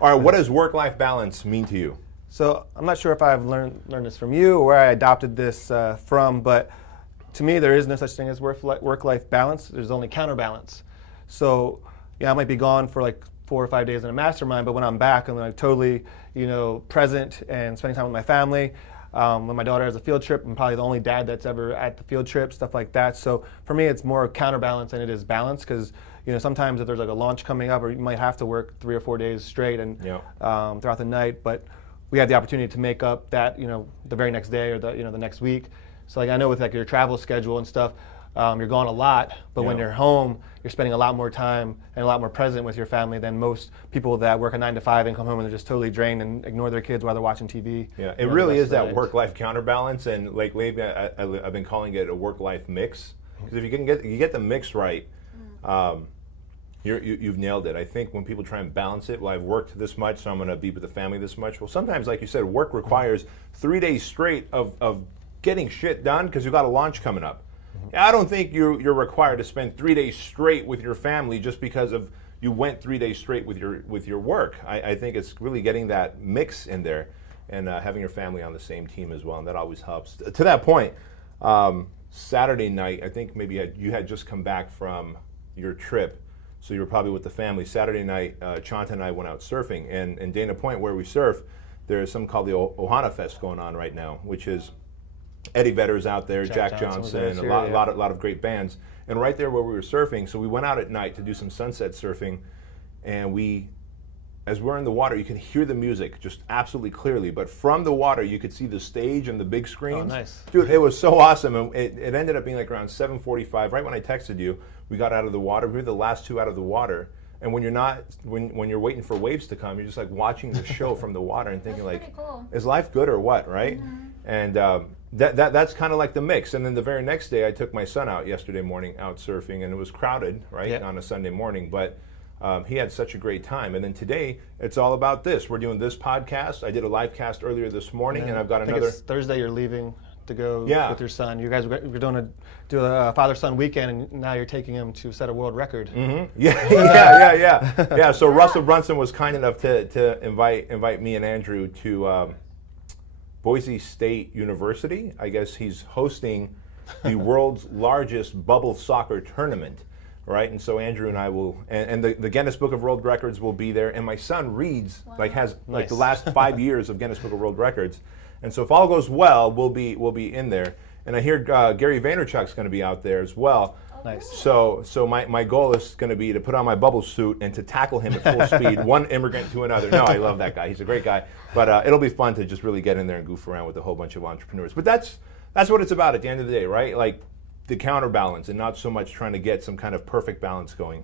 All right, what does work-life balance mean to you? So I'm not sure if I've learned this from you or where I adopted this from, but to me there is no such thing as work-life balance. There's only counterbalance. So yeah, I might be gone for like 4 or 5 days in a mastermind, but when I'm back, I'm like totally, present and spending time with my family. When my daughter has a field trip, I'm probably the only dad that's ever at the field trip, stuff like that. So for me, it's more counterbalance than it is balance, because sometimes if there's like a launch coming up, or you might have to work 3 or 4 days straight and throughout the night, but we have the opportunity to make up that the very next day or the next week. So like I know with like your travel schedule and stuff, you're gone a lot, but when you're home, you're spending a lot more time and a lot more present with your family than most people that work a 9 to 5 and come home and they're just totally drained and ignore their kids while they're watching TV. Yeah, it really is that work-life counterbalance, and like lately I've been calling it a work-life mix, because if you get the mix right, you've nailed it. I think when people try and balance it, well, I've worked this much, so I'm going to be with the family this much. Well, sometimes, like you said, work requires 3 days straight of getting shit done because you've got a launch coming up. I don't think you're required to spend 3 days straight with your family just because of you went 3 days straight with your work. I think it's really getting that mix in there and having your family on the same team as well, and that always helps. To that point, Saturday night, I think maybe you had just come back from your trip, so you were probably with the family. Saturday night, Chanta and I went out surfing, and in Dana Point where we surf, there's something called the Ohana Fest going on right now, which is Eddie Vedder's out there, Jack Johnson, a lot of great bands. And right there where we were surfing, so we went out at night to do some sunset surfing, and as we're in the water, you can hear the music just absolutely clearly, but from the water you could see the stage and the big screens. Oh, nice. Dude, it was so awesome, and it ended up being like around 7:45, right when I texted you, we got out of the water. We were the last 2 out of the water, and when you're waiting for waves to come, you're just like watching the show from the water and thinking like, cool. Is life good or what, right? Mm-hmm. And that's kind of like the mix. And then the very next day, I took my son out yesterday morning out surfing, and it was crowded, right, on a Sunday morning, but he had such a great time. And then today, it's all about this. We're doing this podcast. I did a live cast earlier this morning, and I've got another. It's Thursday you're leaving to go with your son. You guys were going to do a father-son weekend, and now you're taking him to set a world record. Mm-hmm. Yeah. So Russell Brunson was kind enough to invite me and Andrew to Boise State University. I guess he's hosting the world's largest bubble soccer tournament, right? And so Andrew and I will, and the Guinness Book of World Records will be there. And my son reads, has the last 5 years of Guinness Book of World Records. And so if all goes well, we'll be in there. And I hear Gary Vaynerchuk's going to be out there as well. Nice. So my goal is going to be to put on my bubble suit and to tackle him at full speed, one immigrant to another. No, I love that guy. He's a great guy. But it'll be fun to just really get in there and goof around with a whole bunch of entrepreneurs. But that's what it's about at the end of the day, right? Like the counterbalance, and not so much trying to get some kind of perfect balance going.